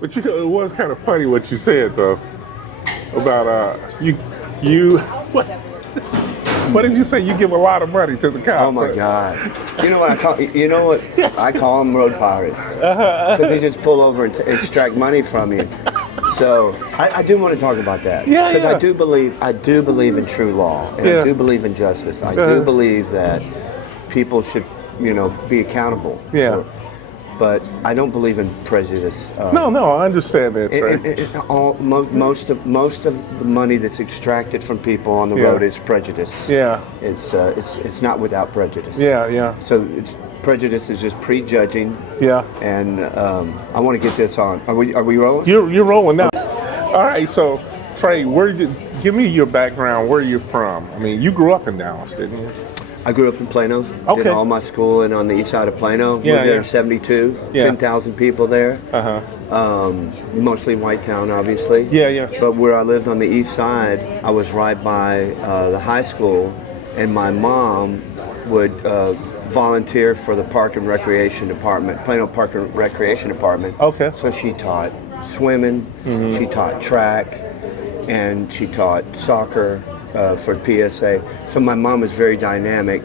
But you know, it was kind of funny what you said though about you. What did you say? You give a lot of money to the cops? Oh my God! You know what I call? You know what I call them? Road pirates, because they just pull over and extract money from you. So I do want to talk about that, Yeah, because yeah. I do believe in true law, and Yeah. I do believe in justice. I do believe that people should, be accountable. Yeah. But I don't believe in prejudice. No, I understand that, Trey. Most of the money that's extracted from people on the road is prejudice. Yeah. It's not without prejudice. Yeah. So prejudice is just prejudging. Yeah. And I want to get this on. Are we rolling? You're rolling now. All right, so Trey, give me your background. Where you're from? I mean, you grew up in Dallas, didn't you? I grew up in Plano. Okay. Did all my school and on the east side of Plano. Yeah, Lived there yeah. in '72. Yeah. 10,000 people there. Mostly white town, obviously. Yeah. But where I lived on the east side, I was right by the high school, and my mom would volunteer for the Park and Recreation Department, Plano Park and Recreation Department. Okay. So she taught swimming, she taught track, and she taught soccer for PSA. So my mom was very dynamic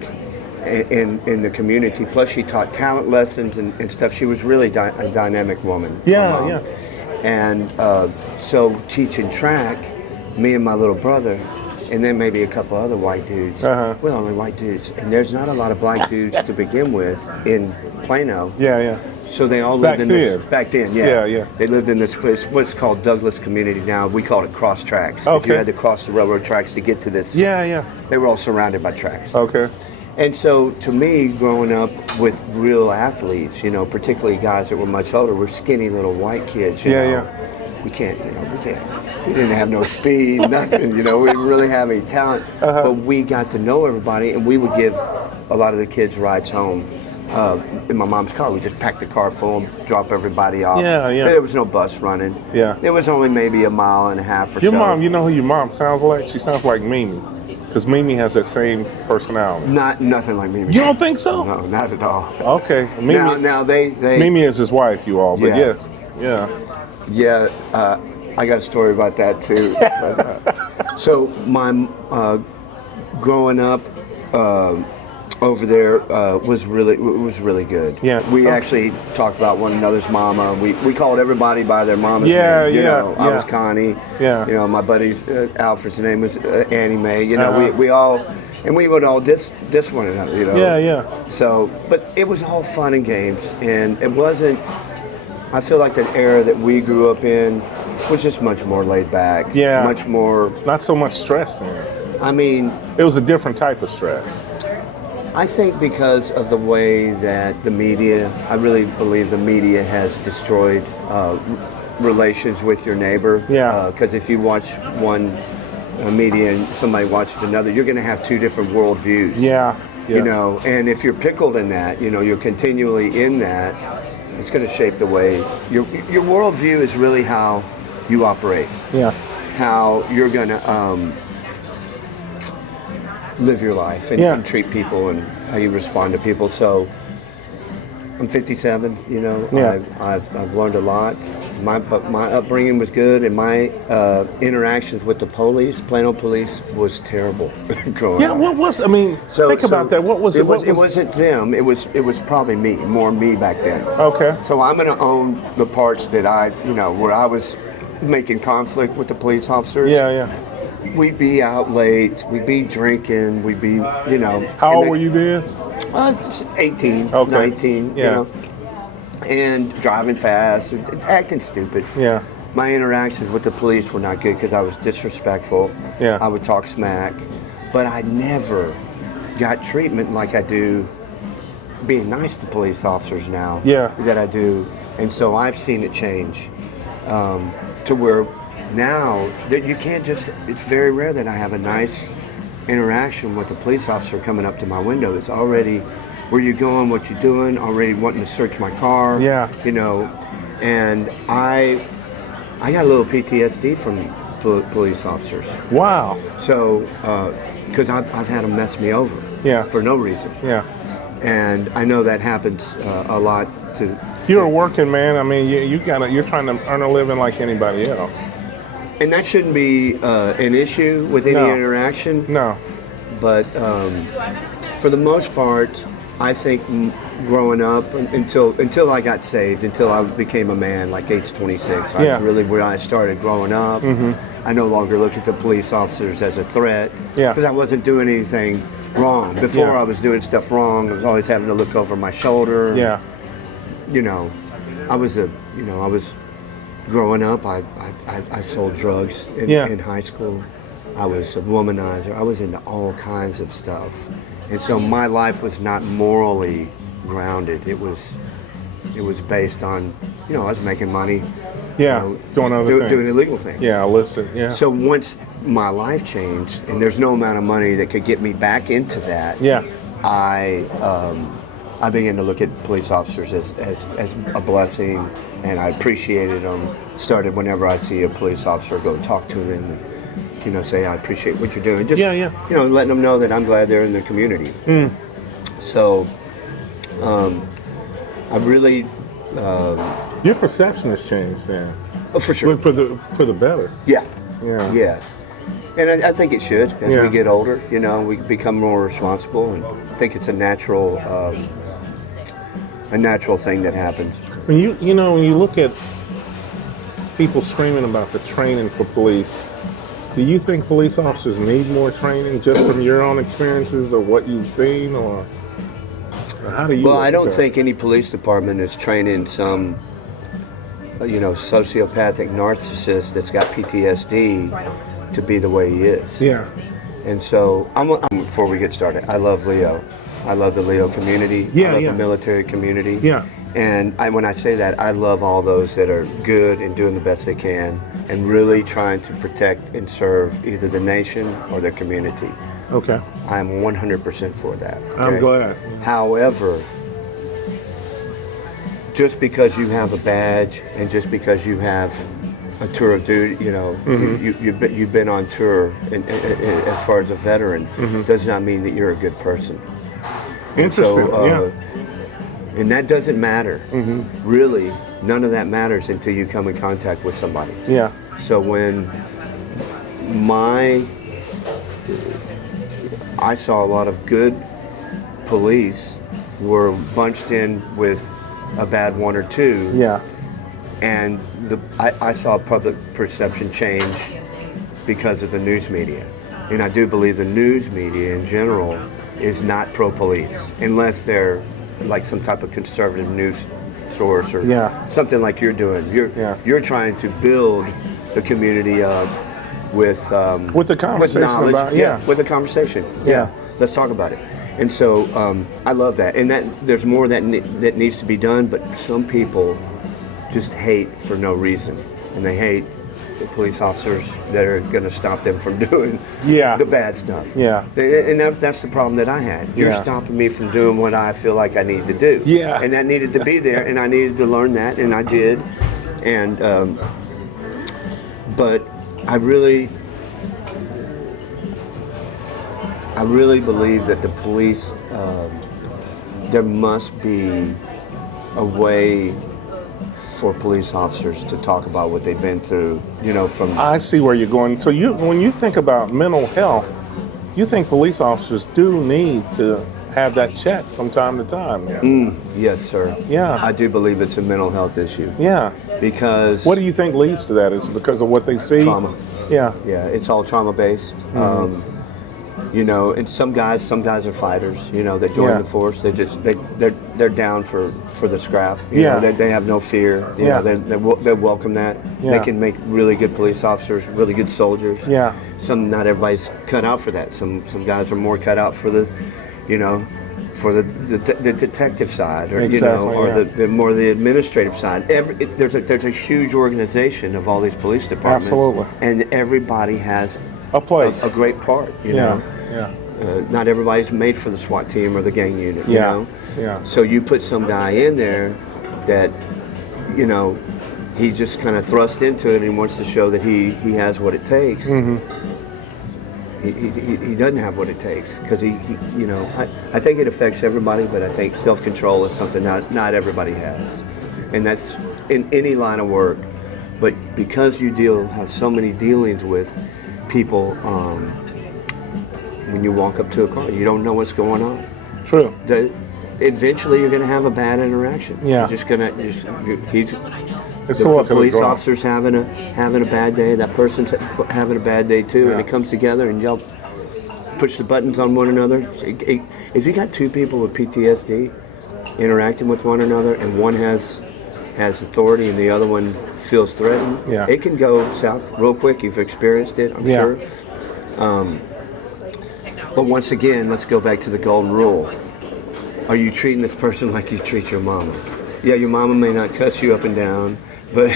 in the community. Plus she taught talent lessons and stuff. She was really a dynamic woman. Yeah. And so teaching track, me and my little brother, and then maybe a couple other white dudes. We're only white dudes. And there's not a lot of black dudes to begin with in Plano. Yeah. So they all lived back then, yeah. Yeah. They lived in this place, what's called Douglas Community now. We called it cross tracks. 'Cause Okay. you had to cross the railroad tracks to get to this. Yeah. They were all surrounded by tracks. Okay. And so to me, growing up with real athletes, particularly guys that were much older, were skinny little white kids. You know? We can't. We didn't have no speed, nothing. We didn't really have any talent. But we got to know everybody, and we would give a lot of the kids rides home. In my mom's car, we just packed the car full and drop everybody off. Yeah. There was no bus running. Yeah. It was only maybe a mile and a half or so. Your mom, you know who your mom sounds like? She sounds like Mimi, because Mimi has that same personality. Nothing like Mimi. You don't think so? No, not at all. Okay. Mimi, now they Mimi is his wife, you all, but Yeah. yes. Yeah. Yeah, I got a story about that too. So my growing up over there was really good. Yeah. We actually talked about one another's mama. We called everybody by their mama's Yeah, name. I yeah. was Connie. Yeah. My buddy's Alfred's name was Annie Mae. Uh-huh. We all. And we would all diss one another, Yeah. So, but it was all fun and games, and it wasn't. I feel like that era that we grew up in was just much more laid back. Yeah. Much more. Not so much stress in it. I mean, It was a different type of stress. I think because of the way that the media, I really believe the media has destroyed relations with your neighbor. Yeah. Because if you watch one media and somebody watches another, you're going to have two different worldviews. Yeah. And if you're pickled in that, you're continually in that, it's going to shape the way your worldview is really how you operate. Yeah. How you're going to live your life and treat people and how you respond to people. So I'm 57. Yeah. I've learned a lot. But my upbringing was good, and my interactions with the police, Plano police, was terrible growing up. What was? I mean, think about that. What was it? It wasn't them. It was probably me, more me back then. Okay. So I'm going to own the parts that where I was making conflict with the police officers. Yeah. We'd be out late. We'd be drinking. We'd be, How old were you then? 18, Okay. 19. Yeah. And driving fast, and acting stupid. Yeah. My interactions with the police were not good because I was disrespectful. Yeah. I would talk smack, but I never got treatment like I do being nice to police officers now. Yeah. That I do, and so I've seen it change to where now that you can't just. It's very rare that I have a nice interaction with a police officer coming up to my window. It's already. Where you going, what you doing, already wanting to search my car. Yeah. And I got a little PTSD from police officers. Wow. So, because I've had them mess me over. Yeah. For no reason. Yeah. And I know that happens a lot to You're a working man. I mean, you're trying to earn a living like anybody else. And that shouldn't be an issue with any interaction. No. But for the most part, I think growing up until I got saved, until I became a man, like age 26, that's really where I started growing up. I no longer looked at the police officers as a threat because I wasn't doing anything wrong. Before I was doing stuff wrong. I was always having to look over my shoulder. Yeah. You know, I was growing up. I sold drugs in high school. I was a womanizer. I was into all kinds of stuff, and so my life was not morally grounded. It was based on, I was making money. Yeah, doing other things. Doing illegal things. Yeah, illicit, yeah. So once my life changed, and there's no amount of money that could get me back into that, I began to look at police officers as a blessing, and I appreciated them. Started whenever I see a police officer, go talk to them and, say, I appreciate what you're doing. Just, letting them know that I'm glad they're in the community. So I really... your perception has changed then. Oh, for sure. For the better. Yeah. And I think it should. As we get older, we become more responsible, and I think it's a natural thing that happens. When you look at people screaming about the training for police, do you think police officers need more training just from your own experiences or what you've seen, or how do you? Well, I don't think any police department is training some, sociopathic narcissist that's got PTSD to be the way he is. Yeah. And so, before we get started, I love Leo. I love the Leo community. I love the military community. Yeah. And when I say that, I love all those that are good and doing the best they can and really trying to protect and serve either the nation or their community. Okay. I'm 100% for that. Okay? I'm glad. However, just because you have a badge and just because you have a tour of duty, you've been on tour as far as a veteran, does not mean that you're a good person. Interesting. And that doesn't matter. Really, none of that matters until you come in contact with somebody. Yeah. So when I saw a lot of good police were bunched in with a bad one or two. Yeah. And I saw public perception change because of the news media. And I do believe the news media in general is not pro-police unless they're like some type of conservative news source or something like you're doing. You're trying to build the community up with the conversation with knowledge, about with the conversation. Let's talk about it. And so I love that. And that there's more that needs to be done, but some people just hate for no reason, and they hate the police officers that are going to stop them from doing the bad stuff. Yeah. And that's the problem that I had. You're stopping me from doing what I feel like I need to do. Yeah. And that needed to be there, and I needed to learn that, and I did. And but I really believe that the police, there must be a way for police officers to talk about what they've been through, from... I see where you're going. So when you think about mental health, you think police officers do need to have that check from time to time? Yes, sir. Yeah. I do believe it's a mental health issue. Yeah. Because... What do you think leads to that? Is it because of what they see? Trauma. Yeah. Yeah, it's all trauma-based. And some guys are fighters, that join the force. They're down for the scrap. They have no fear. They welcome that. They can make really good police officers, really good soldiers. Yeah. Not everybody's cut out for that. Some guys are more cut out for the detective side, or the more the administrative side. There's a huge organization of all these police departments. Absolutely. And everybody has a place, a great part. Yeah. Not everybody's made for the SWAT team or the gang unit. Yeah. So you put some guy in there that, he just kind of thrust into it and wants to show that he has what it takes. He doesn't have what it takes because I think it affects everybody, but I think self-control is something not everybody has. and that's in any line of work. But because you have so many dealings with people, when you walk up to a car, you don't know what's going on. True. Eventually, you're going to have a bad interaction. Yeah. You're just going to. The police officer's having a bad day. That person's having a bad day too, and it comes together, and y'all push the buttons on one another. If you got two people with PTSD interacting with one another, and one has authority and the other one feels threatened, it can go south real quick. You've experienced it, I'm sure. But once again, let's go back to the golden rule. Are you treating this person like you treat your mama? Yeah, your mama may not cut you up and down, but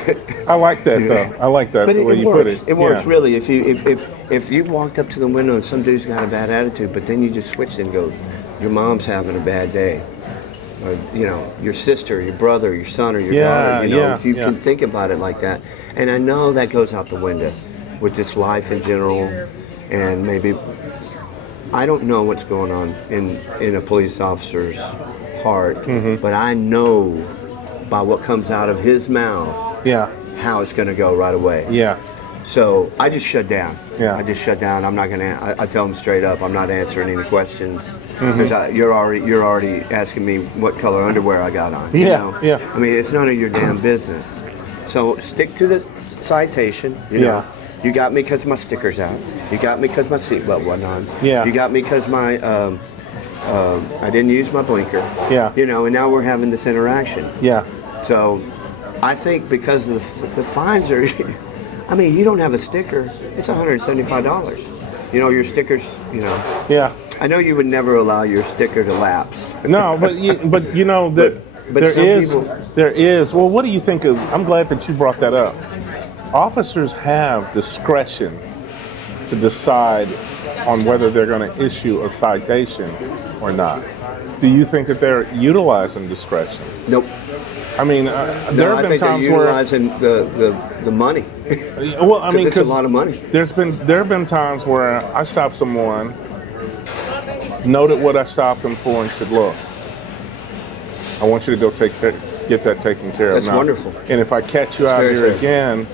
I like that though. I like that but the way you works. put it. It works really. If you walked up to the window and some dude's got a bad attitude, but then you just switched and go, your mom's having a bad day, or your sister, your brother, your son, or your daughter. If you can think about it like that, and I know that goes out the window with just life in general, and maybe. I don't know what's going on in a police officer's heart, but I know by what comes out of his mouth how it's going to go right away. Yeah. So I just shut down. Yeah. I just shut down. I'm not going to. I tell them straight up. I'm not answering any questions because you're already asking me what color underwear I got on. Yeah. Yeah. I mean, it's none of your damn business. So stick to the citation. You know. You got me because my sticker's out. You got me because my seatbelt wasn't on. Yeah. You got me because my I didn't use my blinker. Yeah. And now we're having this interaction. Yeah. So I think because the fines are, I mean, you don't have a sticker, it's $175. Your stickers, Yeah. I know you would never allow your sticker to lapse. No, but there is. Well, what do you think of? I'm glad that you brought that up. Officers have discretion to decide on whether they're going to issue a citation or not. Do you think that they're utilizing discretion? Nope. I mean, there have been times where I think they're utilizing the money. Well, I mean, it's a lot of money. There have been times where I stopped someone, noted what I stopped them for, and said, "Look, I want you to go get that taken care of." That's now. Wonderful. And if I catch you out here again,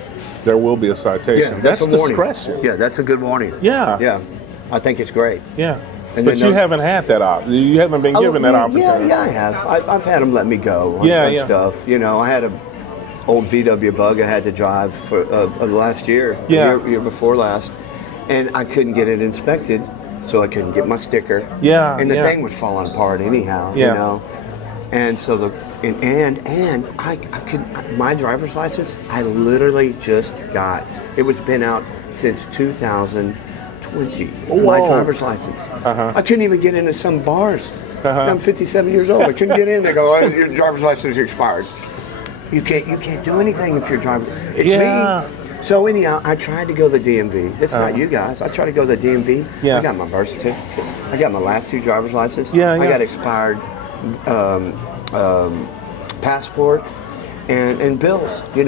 there will be a citation. Yeah, that's discretion. Yeah, that's a good warning. Yeah. Yeah. I think it's great. Yeah. But you haven't had that option. You haven't been given that opportunity. Yeah, I have. I've had them let me go on stuff. I had an old VW Bug I had to drive for last year, year before last, and I couldn't get it inspected, so I couldn't get my sticker. Yeah. And the thing was falling apart anyhow. And so I could my driver's license I literally just got. It was been out since 2020. My driver's license. I couldn't even get into some bars. I'm 57 years old. I couldn't get in. They go, oh, your driver's license is expired. You can't do anything if you're driving. It's me. So anyhow, I tried to go to the DMV. It's not you guys. I tried to go to the DMV. I got my birth certificate. I got my last two driver's licenses. I got expired passport and bills. You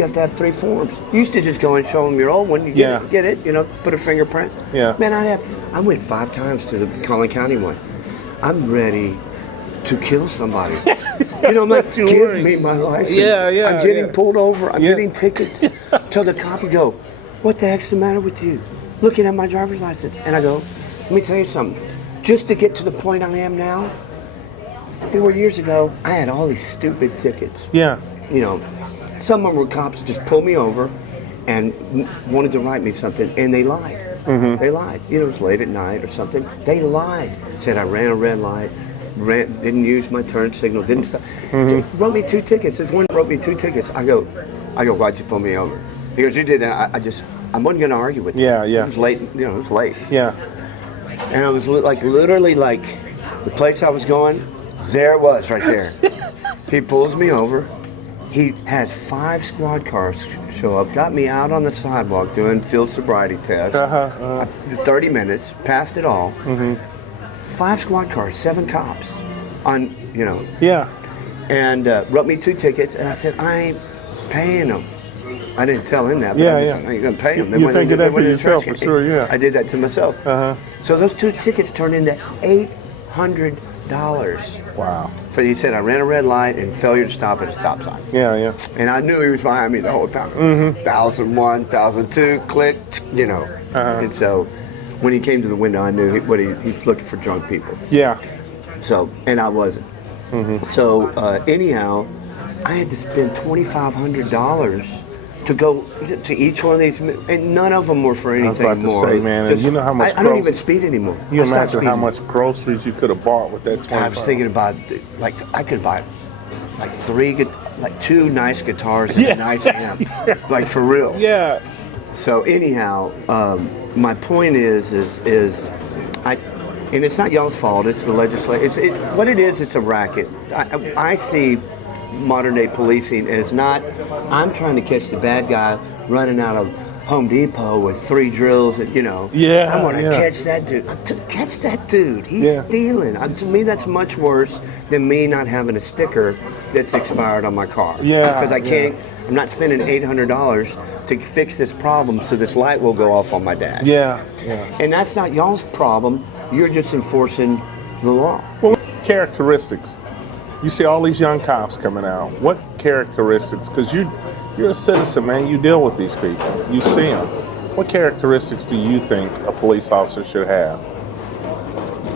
have to have 3 forms. You used to just go and show them your old one. You get it. Put a fingerprint. Man, I went 5 times to the Collin County one. I'm ready to kill somebody. I'm like, give me my license. I'm getting pulled over. I'm getting tickets. Till the cop would go, what the heck's the matter with you? Looking at my driver's license. And I go, let me tell you something. Just to get to the point I am now, 4 years ago, I had all these stupid tickets. Some of them were cops that just pulled me over and wanted to write me something, and they lied. They lied. It was late at night or something. They lied. Said I ran a red light, didn't use my turn signal, didn't stop. Wrote me 2 tickets. This one wrote me 2 tickets. I go, why'd you pull me over? He goes, you did that. I wasn't going to argue with you. It was late. It was late. And I was literally the place I was going, there it was right there. He pulls me over. He has 5 squad cars show up, got me out on the sidewalk doing field sobriety tests. 30 minutes, passed it all. 5 squad cars, 7 cops on, and wrote me 2 tickets. And I said, I ain't paying them. I didn't tell him that, but I ain't going to pay them. You think of that to yourself for sure, I did that to myself. So those 2 tickets turned into $800. Wow. So he said I ran a red light and failure to stop at a stop sign. Yeah, yeah. And I knew he was behind me the whole time. 1001, 1002, click, you know. And so when he came to the window, I knew he was looking for drunk people. Yeah. So, and I wasn't. So anyhow, I had to spend $2,500 to go to each one of these, and none of them were for anything more. I was about to say, man, and you know how much I don't even speed anymore. You imagine how much groceries you could have bought with that 25. I was thinking about, like, I could buy like two nice guitars and a nice amp, like for real. Yeah. So anyhow, my point is and it's not y'all's fault. It's the legislature. What it is, it's a racket. I see modern day policing as not, I'm trying to catch the bad guy running out of Home Depot with 3 drills and, you know. Yeah. I want to catch that dude. Catch that dude. He's stealing. To me, that's much worse than me not having a sticker that's expired on my car. Yeah. Because I can't, I'm not spending $800 to fix this problem so this light will go off on my dash. Yeah. And that's not y'all's problem. You're just enforcing the law. Well, characteristics. You see all these young cops coming out. What characteristics? Because you're a citizen, man. You deal with these people. You see them. What characteristics do you think a police officer should have?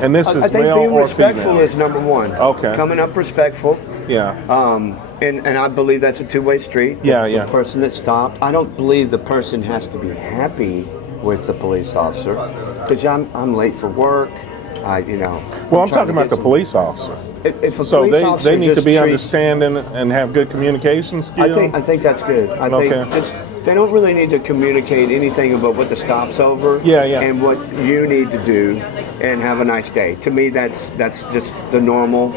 And this is I think male being or respectful female? is number one. Okay. Coming up respectful. Yeah. And I believe that's a two-way street. Yeah, The person that stopped. I don't believe the person has to be happy with the police officer because I'm late for work. Well, I'm talking about the police officer. If a So police officer they need to just be treats- understanding and have good communication skills. I think that's good. I think they don't really need to communicate anything about what the stop's over. Yeah. And what you need to do, and have a nice day. To me, that's just the normal.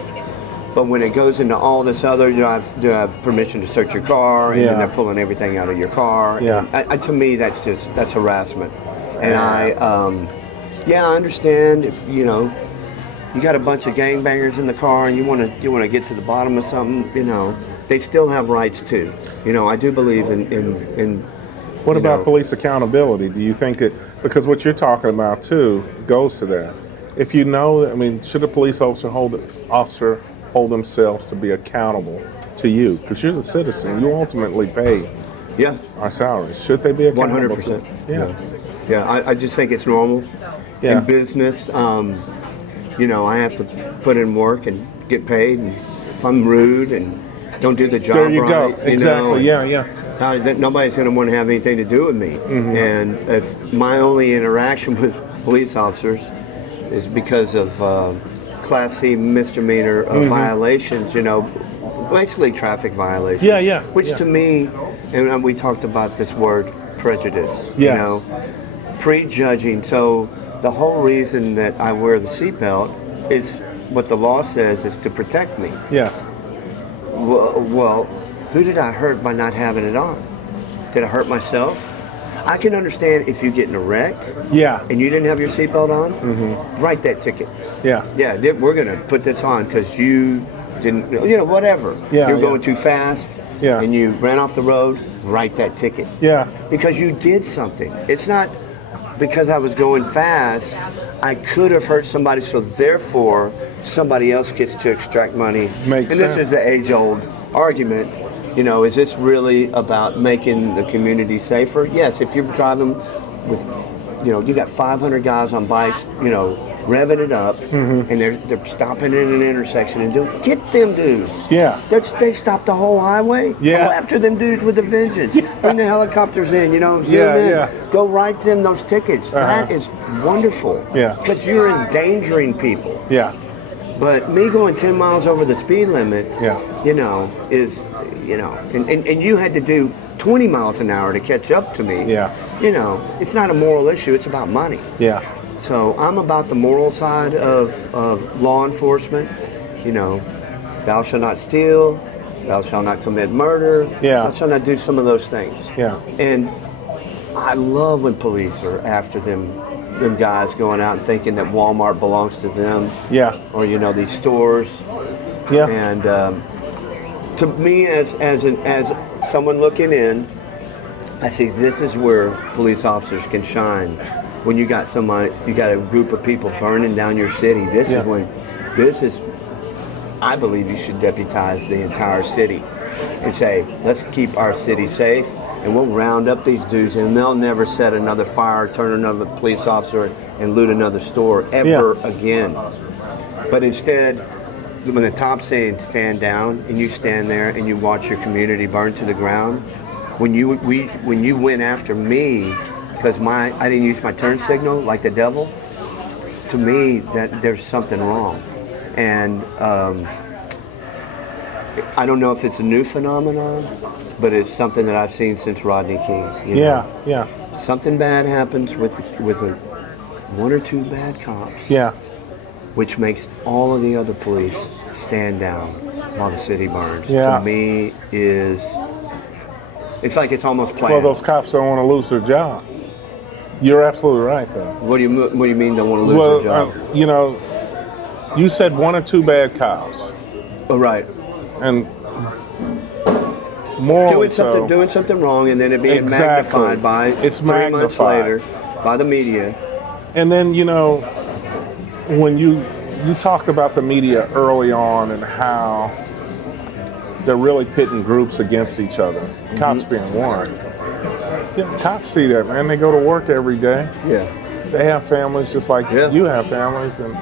But when it goes into all this other, do I have permission to search your car? And then they're pulling everything out of your car. Yeah. And to me, that's harassment. And I understand if you got a bunch of gangbangers in the car and you want to get to the bottom of something. They still have rights too. I do believe in What about police accountability? Do you think that, because what you're talking about too goes to that? If you know, should a police officer hold themselves to be accountable to you? Because you're the citizen, you ultimately pay our salaries. Should they be accountable? 100%. Yeah. I just think it's normal in business. I have to put in work and get paid. And if I'm rude and don't do the job There you right, go. Exactly. Nobody's going to want to have anything to do with me. And if my only interaction with police officers is because of Class C misdemeanor violations, basically traffic violations. Which to me, and we talked about this word, prejudice. Yes. Prejudging. So the whole reason that I wear the seatbelt is what the law says is to protect me. Yeah. Well, who did I hurt by not having it on? Did I hurt myself? I can understand if you get in a wreck and you didn't have your seatbelt on, write that ticket. Yeah, we're going to put this on because you didn't, whatever. You're going too fast and you ran off the road, write that ticket. Yeah. Because you did something. It's not because I was going fast, I could have hurt somebody, so therefore somebody else gets to extract money. Makes sense. This is the age-old argument. Is this really about making the community safer? Yes, if you're driving with, you got 500 guys on bikes, revving it up, and they're stopping in an intersection and get them dudes. Yeah. They stop the whole highway. Yeah. Go after them dudes with a vengeance. Bring the helicopters in, zoom in. Go write them those tickets. That is wonderful. Yeah. Because you're endangering people. Yeah. But me going 10 miles over the speed limit, is, and you had to do 20 miles an hour to catch up to me. Yeah. It's not a moral issue. It's about money. Yeah. So I'm about the moral side of law enforcement. Thou shalt not steal. Thou shalt not commit murder. Yeah. Thou shalt not do some of those things. Yeah. And I love when police are after them guys going out and thinking that Walmart belongs to them. Yeah. Or these stores. Yeah. And to me, as someone looking in, I see this is where police officers can shine. When you got a group of people burning down your city, this is I believe you should deputize the entire city and say, let's keep our city safe, and we'll round up these dudes, and they'll never set another fire, turn another police officer, and loot another store ever again. But instead, when the top's saying stand down, and you stand there and you watch your community burn to the ground, when you went after me because I didn't use my turn signal like the devil, to me that there's something wrong. And I don't know if it's a new phenomenon, but it's something that I've seen since Rodney King. You know? Yeah. Something bad happens with one or two bad cops. Yeah. Which makes all of the other police stand down while the city burns. Yeah. To me, it's like it's almost planned. Well, those cops don't want to lose their job. You're absolutely right, though. What do you mean don't want to lose their job? You know, you said one or two bad cops. Oh, right. And morally doing something wrong, and then it being magnified by 3 months later by the media. And then, you know, when you talked about the media early on and how they're really pitting groups against each other, cops being one. You know, cops see that, man. They go to work every day. Yeah. They have families just like you have families. And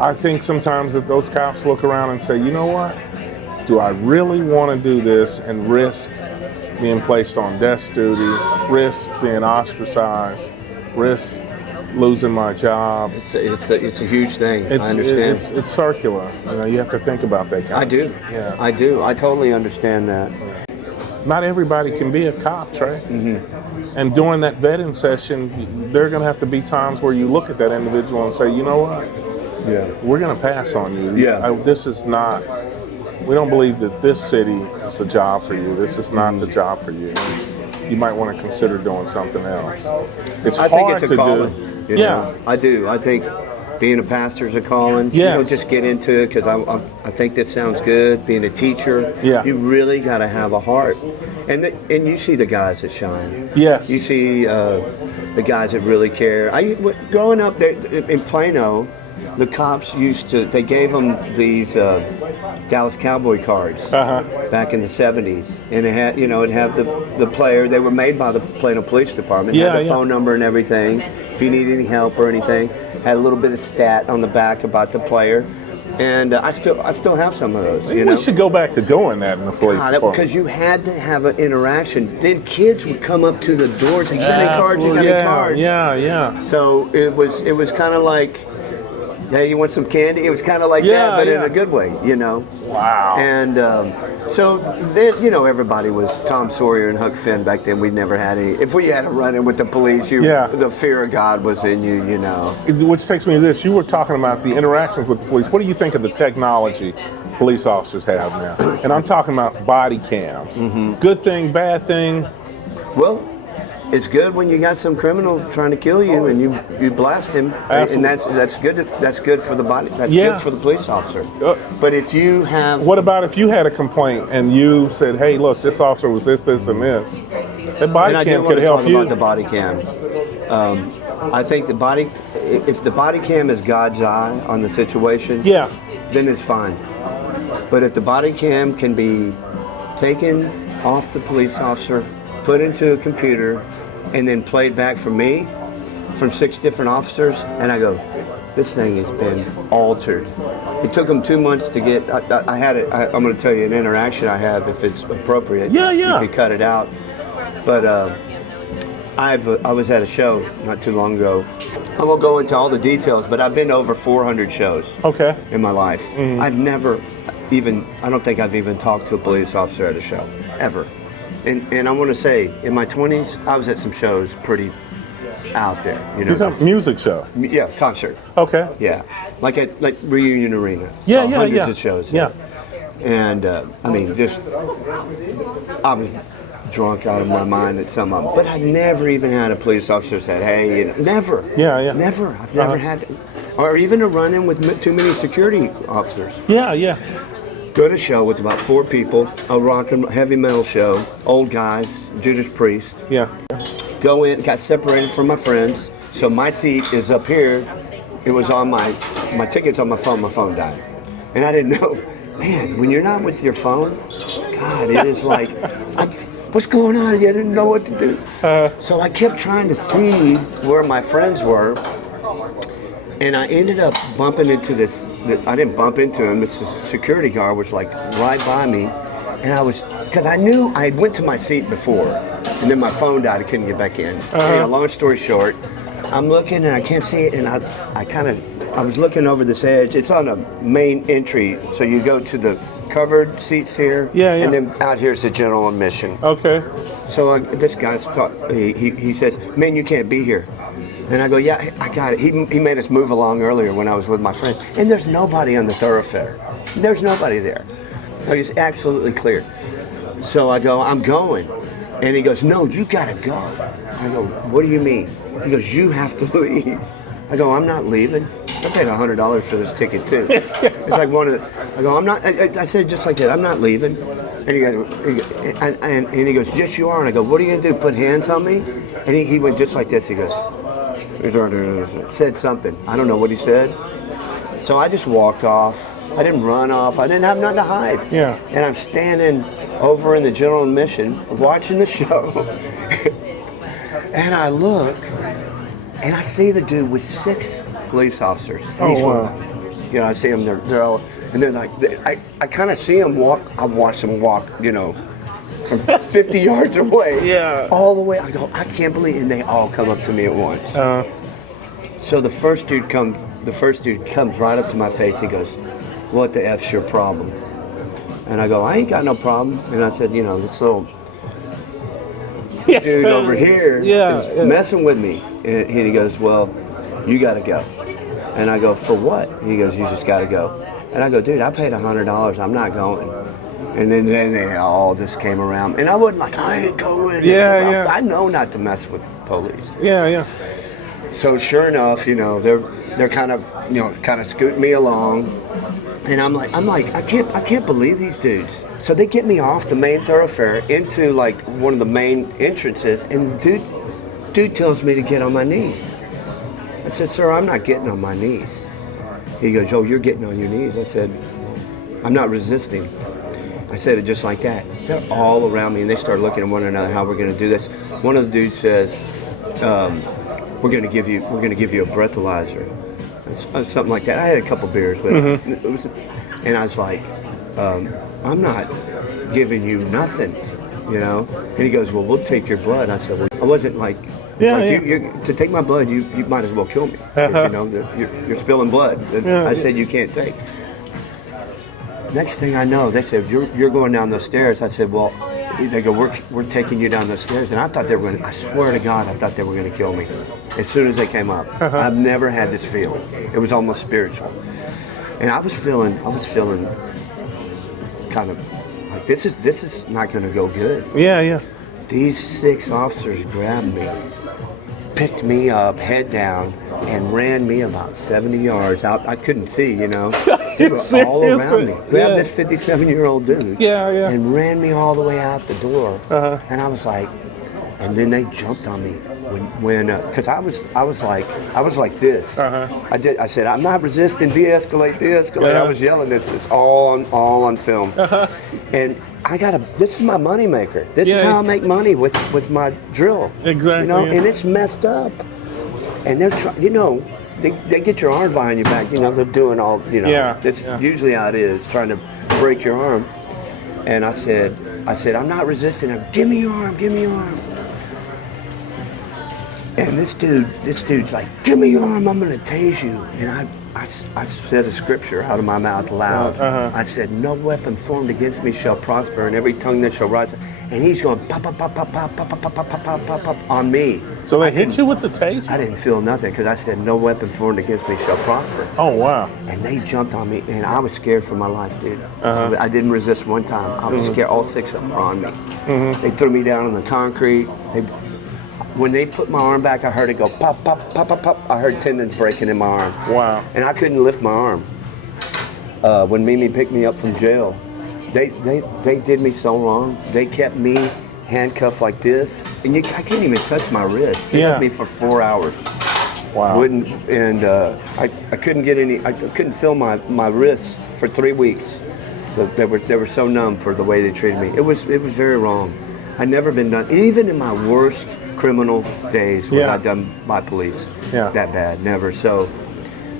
I think sometimes that those cops look around and say, you know what? Do I really want to do this and risk being placed on desk duty, risk being ostracized, risk losing my job? It's a huge thing. I understand. It's circular. You know, you have to think about that. I do. Yeah. I do. I totally understand that. Not everybody can be a cop, Trey. Mm-hmm. And during that vetting session, there are going to have to be times where you look at that individual and say, you know what? Yeah. We're going to pass on you. Yeah. This is not. We don't believe that this city is the job for you. This is not the job for you. You might want to consider doing something else. I think it's a calling. Do. Yeah, I do. I think being a pastor is a calling. Yes. You know, just get into it because I think this sounds good. Being a teacher, you really got to have a heart. And you see the guys that shine. Yes. You see the guys that really care. Growing up there in Plano, the cops they gave them these Dallas Cowboy cards back in the 70s, and it had the player. They were made by the Plano Police Department. Had the phone number and everything. If you need any help or anything, had a little bit of stat on the back about the player. And I still have some of those. We should go back to doing that in the police department. Because you had to have an interaction. Then kids would come up to the doors and, you got any cards? You got any cards? Yeah. So it was kind of like, hey, you want some candy? It was kind of like that, but in a good way, you know. Wow. And so then, everybody was Tom Sawyer and Huck Finn back then. We never had any. If we had a run-in with the police, the fear of God was in you, you know. Which takes me to this. You were talking about the interactions with the police. What do you think of the technology police officers have now? And I'm talking about body cams. Mm-hmm. Good thing, bad thing? Well, it's good when you got some criminal trying to kill you and you blast him. Absolutely. And that's good. That's good for the body. That's good for the police officer. But if you have, what about if you had a complaint and you said, "Hey, look, this officer was this, and this." That body cam could help you. About the body cam. I think if the body cam is God's eye on the situation, then it's fine. But if the body cam can be taken off the police officer, put into a computer, and then played back from me, from 6 different officers, and I go, this thing has been altered. It took them 2 months to get, I had it, I'm going to tell you an interaction I have if it's appropriate. Yeah. You can cut it out. But I was at a show not too long ago. I won't go into all the details, but I've been over 400 shows in my life. Mm-hmm. I don't think I've even talked to a police officer at a show, ever. And I want to say, in my 20s, I was at some shows pretty out there. It's a music show? Yeah, concert. Okay. Yeah, like at Reunion Arena. Yeah. Hundreds of shows. Yeah. And I was drunk out of my mind at some of them. But I never even had a police officer say, hey, never. Yeah. Never. I've never had, or even a run-in with too many security officers. Yeah. Go to a show with about 4 people, a rock and heavy metal show, old guys, Judas Priest. Yeah. Go in, got separated from my friends, so my seat is up here. It was on my ticket's on my phone died. And I didn't know man, when you're not with your phone, God, it is like, what's going on? I didn't know what to do. So I kept trying to see where my friends were, and I ended up bumping into this. I didn't bump into him. This security guard was like right by me, and because I knew I went to my seat before, and then my phone died. I couldn't get back in. Long story short, I'm looking and I can't see it, and I was looking over this edge. It's on a main entry, so you go to the covered seats here, and then out here's the general admission. Okay. So this guy's he says, "Man, you can't be here." And I go, "Yeah, I got it." He made us move along earlier when I was with my friends, and there's nobody on the thoroughfare. There's nobody there. It's absolutely clear. So I go, "I'm going," and he goes, "No, you gotta go." I go, "What do you mean?" He goes, "You have to leave." I go, "I'm not leaving. I paid $100 for this ticket too." It's like I go, "I'm not." I said it just like that. "I'm not leaving." And he goes, and he goes, "Yes, you are." And I go, "What are you gonna do? Put hands on me?" And he went just like this. He goes, said something. I don't know what he said. So I just walked off. I didn't run off. I didn't have nothing to hide. Yeah. And I'm standing over in the general admission, watching the show, and I look. And I see the dude with 6 police officers. Oh, wow. You know, I see them, they're all, and they're like, I kind of see them walk, I watch them walk, you know, from 50 yards away. Yeah. All the way, I go, I can't believe, and they all come up to me at once. So the first dude comes right up to my face, he goes, "What the F's your problem?" And I go, "I ain't got no problem." And I said, "You know, this little dude over here is messing with me." And he goes, "Well, you got to go." And I go, "For what?" He goes, "You just got to go." And I go, "Dude, I paid $100. I'm not going." And then they all just came around, and I wasn't like, "I ain't going." I know not to mess with police. Yeah. So sure enough, you know, they're kind of scooting me along. And I'm like, I can't believe these dudes. So they get me off the main thoroughfare into like one of the main entrances, and dude tells me to get on my knees. I said, "Sir, I'm not getting on my knees." He goes, "Oh, you're getting on your knees." I said, "I'm not resisting." I said it just like that. They're all around me, and they start looking at one another how we're going to do this. One of the dudes says, "We're going to give you a breathalyzer." Something like that. I had a couple beers, but it was, and I was like, "I'm not giving you nothing, you know." And he goes, "Well, we'll take your blood." I said, "Well, I wasn't like, to take my blood, you might as well kill me. You know, you're spilling blood." I said, "You can't take." Next thing I know, they said, "You're going down those stairs." I said, "Well," they go, we're taking you down those stairs," and I thought they were going. I swear to God, I thought they were going to kill me as soon as they came up. I've never had this feel. It was almost spiritual, and I was feeling kind of like this is not going to go good. Yeah. These 6 officers grabbed me, picked me up, head down, and ran me about 70 yards out. I couldn't see, you know. They were all around me. Grabbed this 57-year-old dude. And ran me all the way out the door. And I was like, and then they jumped on me when because I was like this. I said, "I'm not resisting. De-escalate, de-escalate." I was yelling this. It's all on film. And this is my money maker. This is how I make money with my drill. Exactly. You know, and it's messed up. And they're trying, you know, they get your arm behind your back. You know, they're doing all, you know. That's usually how it is, trying to break your arm. And I said, "I'm not resisting. Give me your arm. Give me your arm." And this dude's like, "Give me your arm. I'm gonna tase you." And I said a scripture out of my mouth loud. I said, "No weapon formed against me shall prosper, and every tongue that shall rise." And he's going pop, pop, pop, pop, pop, pop, pop, pop, pop, pop, pop, pop on me. So they hit you with the taser? I didn't feel nothing because I said, "No weapon formed against me shall prosper." Oh, wow. And they jumped on me, and I was scared for my life, dude. I didn't resist one time. I was scared. All 6 of them were on me. They threw me down on the concrete. When they put my arm back, I heard it go pop, pop, pop, pop, pop. I heard tendons breaking in my arm. Wow. And I couldn't lift my arm. When Mimi picked me up from jail, they did me so wrong. They kept me handcuffed like this, and I can't even touch my wrist. They had me for 4 hours. Wow. I couldn't get any. I couldn't feel my wrists for 3 weeks. They were so numb for the way they treated me. It was very wrong. I'd never been done, even in my worst criminal days, was I done by police that bad. Never. So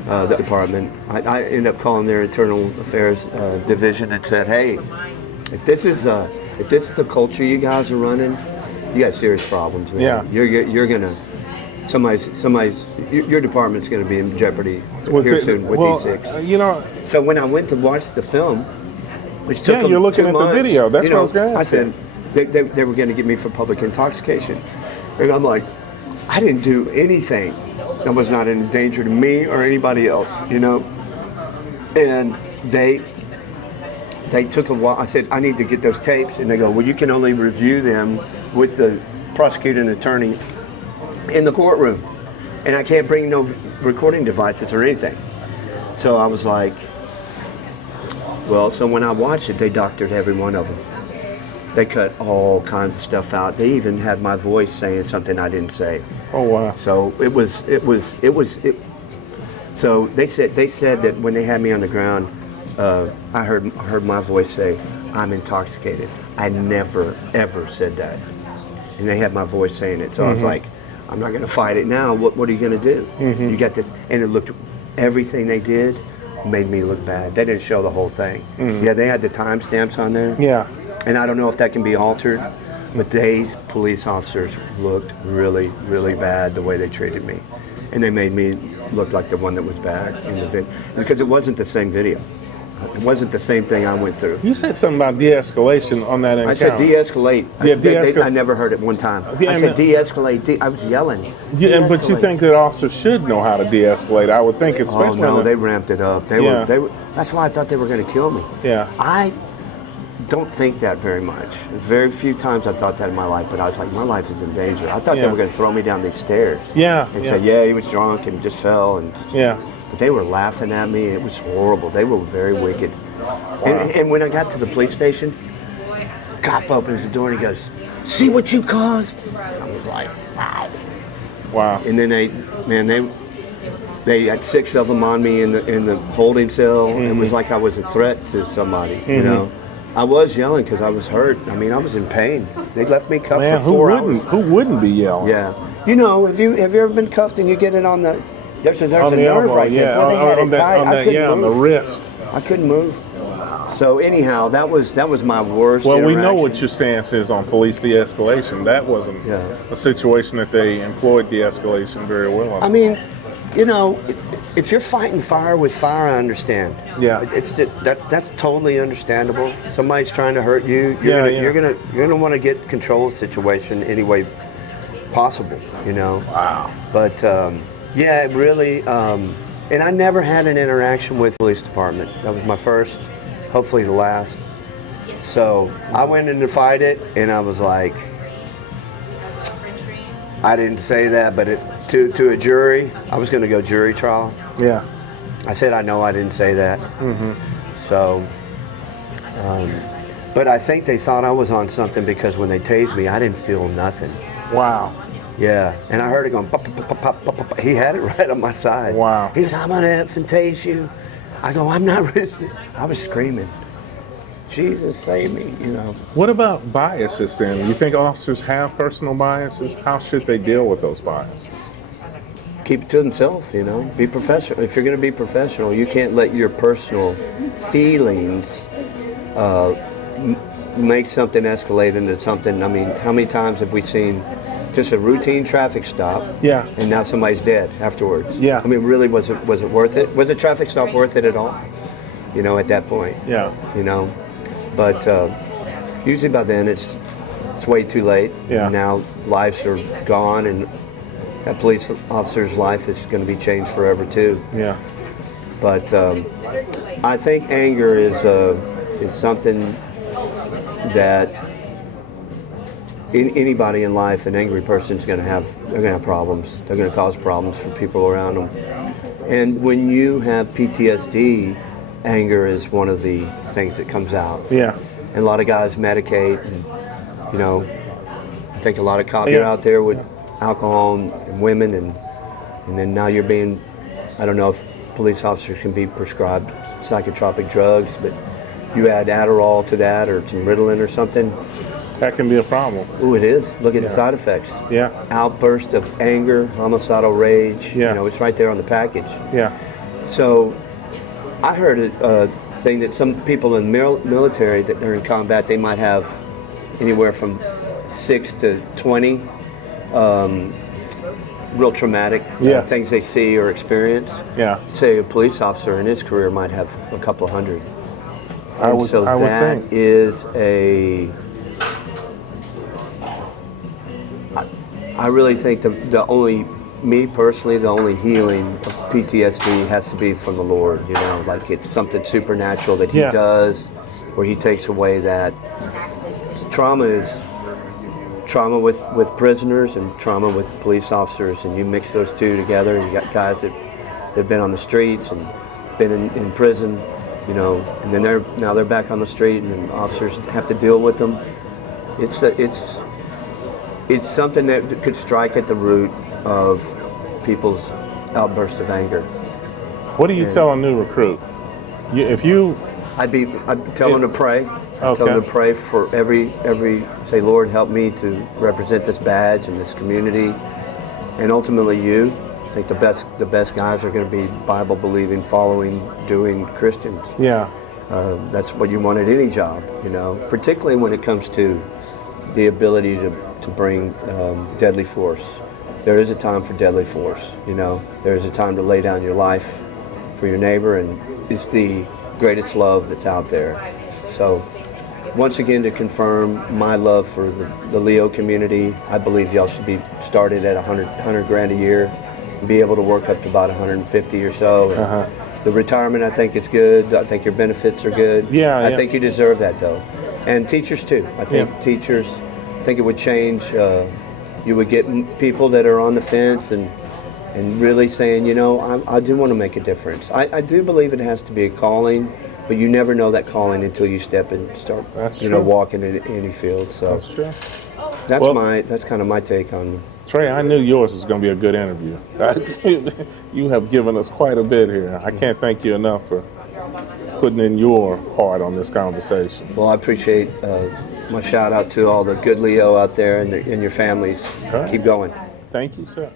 the department, I ended up calling their internal affairs division and said, hey, if this is the culture you guys are running, you got serious problems, man. Yeah. You're gonna your department's gonna be in jeopardy here soon with E6. So when I went to watch the film, which took them you're looking 2 at months, the video. That's what I was going to ask. I said they were going to get me for public intoxication, and I'm like, I didn't do anything that was not in danger to me or anybody else, And they took a while. I said, I need to get those tapes, and they go, well, you can only review them with the prosecutor and attorney in the courtroom, and I can't bring no recording devices or anything. So I was like, well, so when I watched it, they doctored every one of them. They cut all kinds of stuff out. They even had my voice saying something I didn't say. Oh wow! So So they said that when they had me on the ground, I heard my voice say, "I'm intoxicated." I never ever said that, and they had my voice saying it. So I was like, I'm not going to fight it now. What are you going to do? You got this, and it looked. Everything they did made me look bad. They didn't show the whole thing. Yeah, they had the timestamps on there. Yeah. And I don't know if that can be altered, but these police officers looked really, really bad the way they treated me. And they made me look like the one that was bad in the video. Because it wasn't the same video. It wasn't the same thing I went through. You said something about de-escalation on that encounter. I said de-escalate. Yeah, I never heard it one time. I said de-escalate. I was yelling. Yeah, but you think that officers should know how to de-escalate? I would think, especially. Oh no, they ramped it up. They were. That's why I thought they were going to kill me. Yeah. I don't think that very much. Very few times I thought that in my life, but I was like, my life is in danger. I thought they were going to throw me down these stairs. Yeah. And say, he was drunk and just fell. But they were laughing at me. It was horrible. They were very wicked. Wow. And when I got to the police station, cop opens the door and he goes, "See what you caused?" And I was like, wow. Wow. And then they had 6 of them on me in the holding cell. It was like I was a threat to somebody, I was yelling because I was hurt. I mean, I was in pain. They left me cuffed for 4 hours. Who wouldn't be yelling? Yeah. Have you ever been cuffed and you get it on the... There's a nerve elbow, right there. Boy, they had it tight. I couldn't move. On the wrist. I couldn't move. So anyhow, that was my worst Well, we know interaction. what your stance is on police de-escalation. That wasn't a situation that they employed de-escalation very well on. I mean, if you're fighting fire with fire, I understand. Yeah. That's totally understandable. Somebody's trying to hurt you. You're gonna want to get control of the situation any way possible. Wow. But it really. And I never had an interaction with the police department. That was my first, hopefully the last. So I went in to fight it, and I was like, I didn't say that, but to a jury, I was going to go jury trial. Yeah. I said, I know I didn't say that. So, but I think they thought I was on something because when they tased me, I didn't feel nothing. Wow. Yeah, and I heard it going pop, pop, pop, pop, pop, pop. He had it right on my side. Wow. He goes, I'm going to effing tase you. I go, I'm not risking. I was screaming, Jesus, save me, What about biases then? You think officers have personal biases? How should they deal with those biases? Keep it to themselves, Be professional. If you're going to be professional, you can't let your personal feelings make something escalate into something. I mean, how many times have we seen just a routine traffic stop? Yeah. And now somebody's dead afterwards. Yeah. I mean, really, was it worth it? Was a traffic stop worth it at all? At that point. Yeah. But usually by then it's way too late. Yeah. Now lives are gone, and that police officer's life is going to be changed forever too. Yeah. But I think anger is something that anybody in life, an angry person is going to have problems. They're going to cause problems for people around them. And when you have PTSD, anger is one of the things that comes out. Yeah. And a lot of guys medicate, and I think a lot of cops are out there with alcohol and women, and then now you're being, I don't know if police officers can be prescribed psychotropic drugs, but You add Adderall to that or some Ritalin or something. That can be a problem. Ooh, it is. Look at the Yeah. side effects. Yeah. Outburst of anger, homicidal rage. Yeah. You know, it's right there on the package. Yeah. So I heard a thing that some people in military that are in combat, they might have anywhere from 6 to 20 real traumatic Yes. things they see or experience. Yeah. Say a police officer in his career might have a couple hundred. I And would so that think. is I really think the only, me personally, the only healing of PTSD has to be from the Lord, you know, like it's something supernatural that He Yes. does, where He takes away that trauma is trauma with prisoners and trauma with police officers, and you mix those two together, and you got guys that have been on the streets and been in prison, you know, and then they're back on the street, and then officers have to deal with them. It's something that could strike at the root of people's outbursts of anger. What do you tell a new recruit? I'd tell them to pray. Okay. Tell them to pray for every say, Lord, help me to represent this badge and this community, and ultimately you. I think the best guys are going to be Bible believing, following, doing Christians. Yeah. That's what you want at any job, you know, particularly when it comes to the ability to bring deadly force. There is a time for deadly force, you know. There is a time to lay down your life for your neighbor, and it's the greatest love that's out there. So once again, to confirm my love for the Leo community, I believe y'all should be started at 100 grand a year, and be able to work up to about 150 or so. The retirement, I think it's good. I think your benefits are good. Yeah, I think you deserve that, though. And teachers, too. I think teachers, I think it would change. You would get people that are on the fence and really saying, you know, I do want to make a difference. I do believe it has to be a calling, but you never know that calling until you step and start, walking in any field. So That's true. That's kind of my take on. Trey, I knew yours was going to be a good interview. You have given us quite a bit here. I can't thank you enough for putting in your part on this conversation. Well, I appreciate my shout out to all the good Leo out there and your families. All right. Keep going. Thank you, sir.